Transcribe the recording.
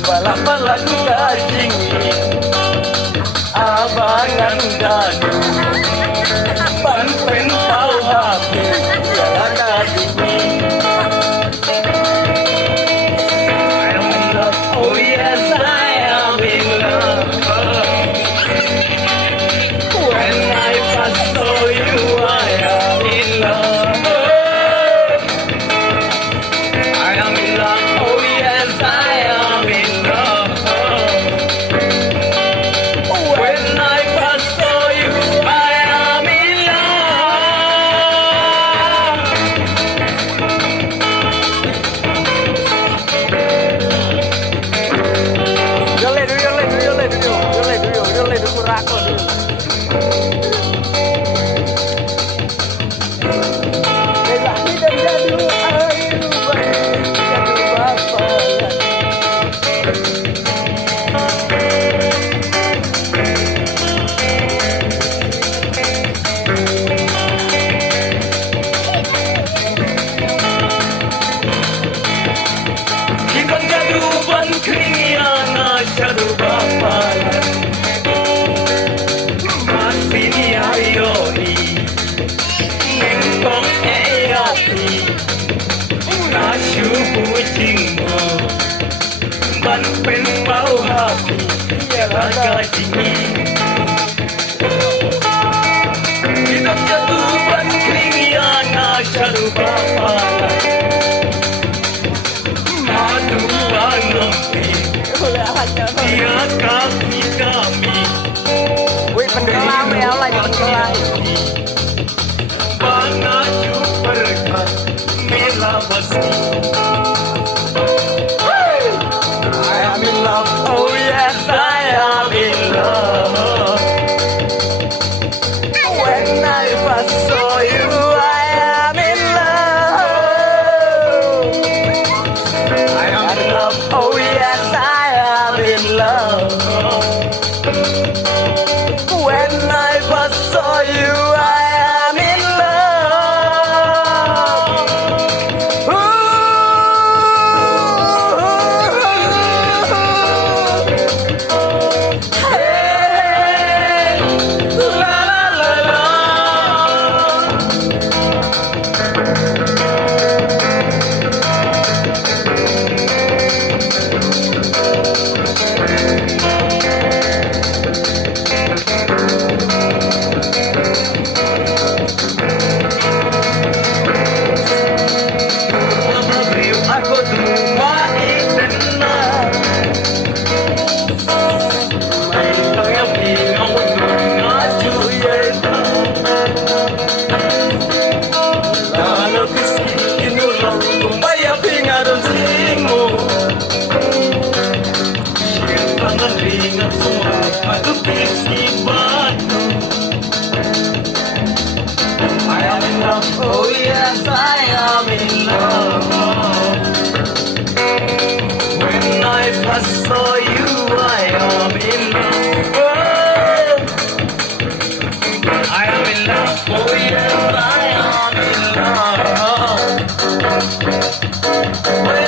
Balak-balak daging abangan dadu Banpen tahu hati Yalah daging I'm in love, oh yes I am in love When I first saw you I am in love I am in love, oh yes I am in love When I first saw you I am in love Yo le du kurako dulu Lelaki dan jadu ayu jadu bapak Kita jadu ban keringian jadu bapak Masini ayoi Ngengkong eyati Nasyubu jingmu Ban pen bau hati Ialah gaji Kita jatuh ban keringian Jadu bapak Madu banopi Dia kaki kami Pengelam ya lagi pengelam Bangaju berkat Mila basi I am in love, oh yes I am in love When I first saw you I am in love I am in love, oh yes I am in love When I first saw you I am in love Ooh. When